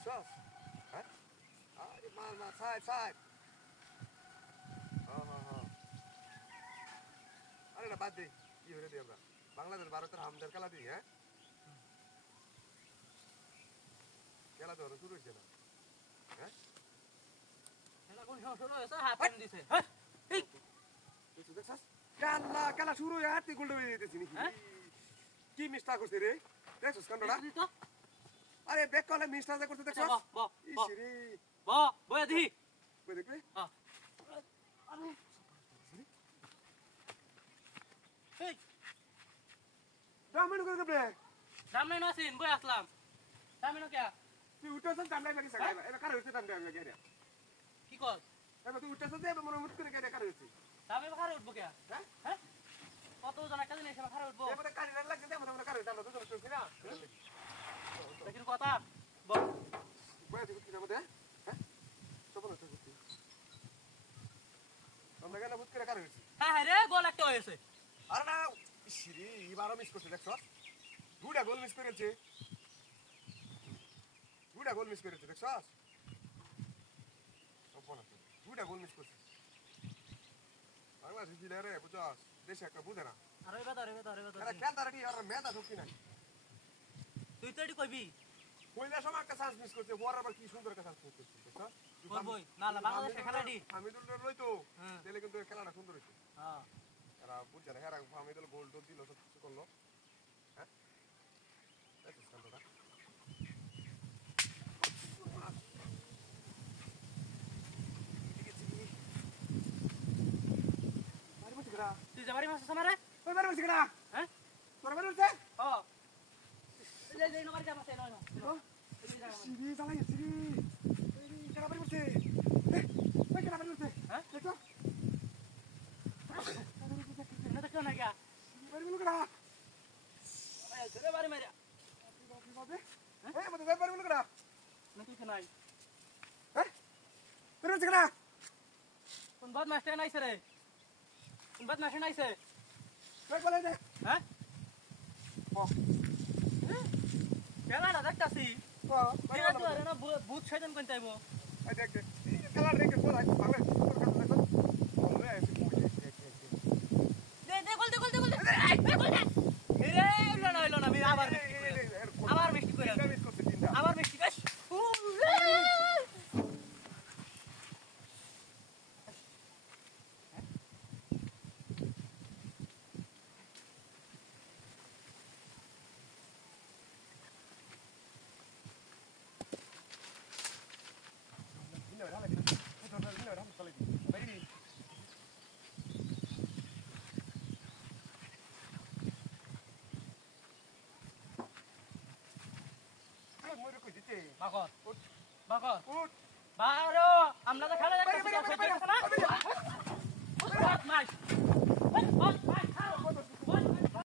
দেখছস হ্যাঁ আরে মার মার সাইড সাইড হ্যাঁ আরে না বাদ দে কি হয়ে দিই আমরা বাংলাদেশ ভারতের হামদের খেলা দিই হ্যাঁ খেলা তো শুরু হয়েছে না হ্যাঁ খেলা কোন সময় শুরু হয়েছে হাত টান দিছে হ্যাঁ এই তুই দেখছস খেলা খেলা শুরু হয়ে হাতে গোল হয়ে যেতেছি নাকি কি মিস্টেক করছিস রে দেখছস কান্ডটা আরে বেক কলে মিস্টেক করতে দেখছস ইসিরে বয়া দিহি কই দেখবে হ্যাঁ আরে এই দামেন করে কে সামনে নাসিন বয়া আসলাম সামনে কে তুই উঠছস দামলাই লাগি সাগা এবার কার হইছে দামলাই লাগি রে কি কর এবার তুই উঠছস দে মনে মুট করে কে কার হইছে সামনে খারে উঠবো কে হ্যাঁ হ্যাঁ কত জন একটা দিন এসে খারে উঠবো এবার কারি লাগছে দে মনে কার হইছে আমরা দুজন শুনছি না দেখির কথা বল বয়া তুই কি নামতে হ্যাঁ চপল তো করতে আমরা গেলে মুট করে কার হইছে হ্যাঁ রে গোল একটা হয়েছে আরে না ইসিরে এবারও মিস করছে দেখছস দুটা গোল মিস করেছে দুটা গোল মিস করেছে দেখছস দুটা গোল মিস করছে বাংলাদেশ দিলে রে বুঝছস দেশে একটা বুঝে না আরে বেদা আরে খেলতে রেডি আর মেদা ঢুকি নাই তুই তো এডি কইবি কইলা সময় একটা চান্স মিস করছে বড় আবার কি সুন্দর একটা চান্স মিস করছে দেখছস বই না না বাংলাদেশ খেলা দি আমি তো লইতো তাহলে কিন্তু খেলাটা সুন্দর হইছে হ্যাঁ এরা বুঝছে না হেরা আমি তো গোল টোল দিল সব কিছু করলো হ্যাঁ দেখছস কান্ডটা তুই যাবারি মাছ আছে না রে ওই বারে বসে গেলা হ্যাঁ তোর বারে বসে ও এই নবার যা মাছ নয় সিরি চালাই সিরি এই কেনা বারে বসে এই কেনা বারে বসে হ্যাঁ দেখো না দেখো না গয়া বারে বলো কেনা এই ধরে বাড়ি মারিয়া এই মতে বারে বলো কেনা না তুই নাই হ্যাঁ তোর বসে কেনা কোন বাদ মাস্টার নাইছে রে কোন বাদ মাস্টার নাইছে কই বলে দে হ্যাঁ ও খেলাটা দেখতাছি ও এটা তো আরে না ভূত শয়তান কোন চাইবো এই দেখ দেখ খেলা রেখে তোর আই ভালো তোর কাছে দেখো ওরে এসে মুজে দে গোল দে হইলো না আমি আবার মিষ্টি করে আবার মিষ্টি গাছ বাকর বারো